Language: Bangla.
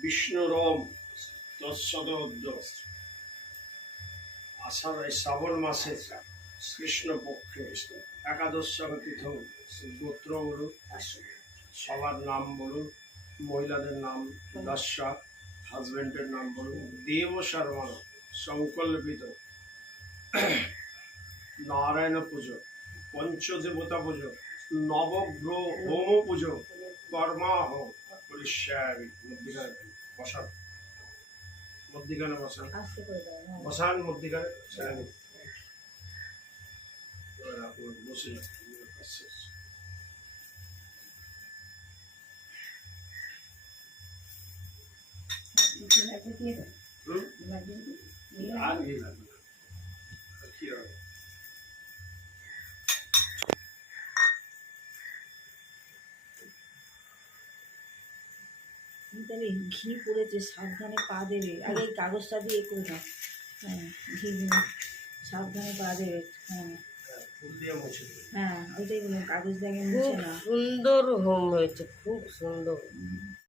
বিষ্ণুরম আষাঢ় শ্রাবণ মাসে কৃষ্ণপক্ষে একাদশ তিথ গোত্র বলুন সবার নাম বলুন, মহিলাদের নাম দশা হাজবেন্ডের নাম বলুন, দেব শর্মা সংকল্পিত নারায়ণ পুজো, পঞ্চদেবতা পুজো, নবগ্রহ হোম পুজো, কর্মাহ মধ্যিখানে বসান। মধ্যিখানে বসান। হ্যাঁ। বসান মধ্যিখানে ছেড়ে দিন বসে যান। তাহলে ঘি পড়েছে সাবধানে পা দেবে। আগে এই কাগজটা দিয়ে করে দাও হ্যাঁ ঘি দিয়ে। সাবধানে পা দেবে। হ্যাঁ। হ্যাঁ। হ্যাঁ ওইটাই বললাম কাগজ দেখে খুব মুছে না সুন্দর হোম হয়েছে খুব সুন্দর।